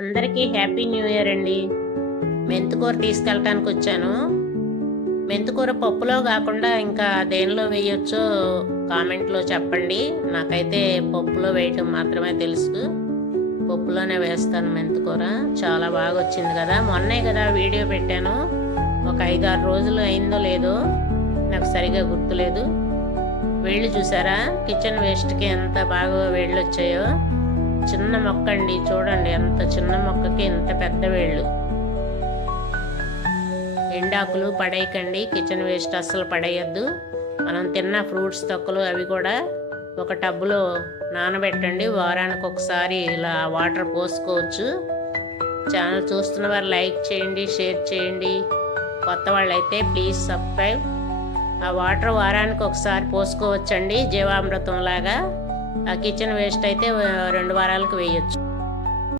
అందరికీ happy new year అండి. మెంతికూర తీసుకెళ్ళటానికి వచ్చాను. మెంతికూర పప్పులో కాకుండా ఇంకా దేనిలో వేయొచ్చో కామెంట్లో చెప్పండి. నాకైతే పప్పులో వేయటం మాత్రమే తెలుసు. పప్పులోనే వేస్తాను మెంతికూర. చాలా బాగా వచ్చింది కదా, మొన్నే కదా వీడియో పెట్టాను. ఒక 5-6 రోజులు అయిందో లేదో నాకు సరిగా గుర్తులేదు. వేళ్ళు చూసారా, కిచెన్ వేస్ట్కి ఎంత బాగా వేళ్ళు వచ్చాయో. చిన్న మొక్క అండి, చూడండి ఎంత చిన్న మొక్కకి ఎంత పెద్ద వేళ్ళు. ఎండాకులు పడేయకండి, కిచెన్ వేస్ట్ అస్సలు పడేయద్దు. మనం తిన్న ఫ్రూట్స్ తొక్కలు అవి కూడా ఒక టబ్లో నానబెట్టండి. వారానికి ఒకసారి ఇలా వాటర్ పోసుకోవచ్చు. ఛానల్ చూస్తున్న వారు లైక్ చేయండి, షేర్ చేయండి. కొత్త వాళ్ళైతే ప్లీజ్ సబ్స్క్రైబ్. ఆ వాటర్ వారానికి ఒకసారి పోసుకోవచ్చండి, జీవామృతం లాగా. ఆ కిచెన్ వేస్ట్ అయితే 2 వారాలకు వేయచ్చు.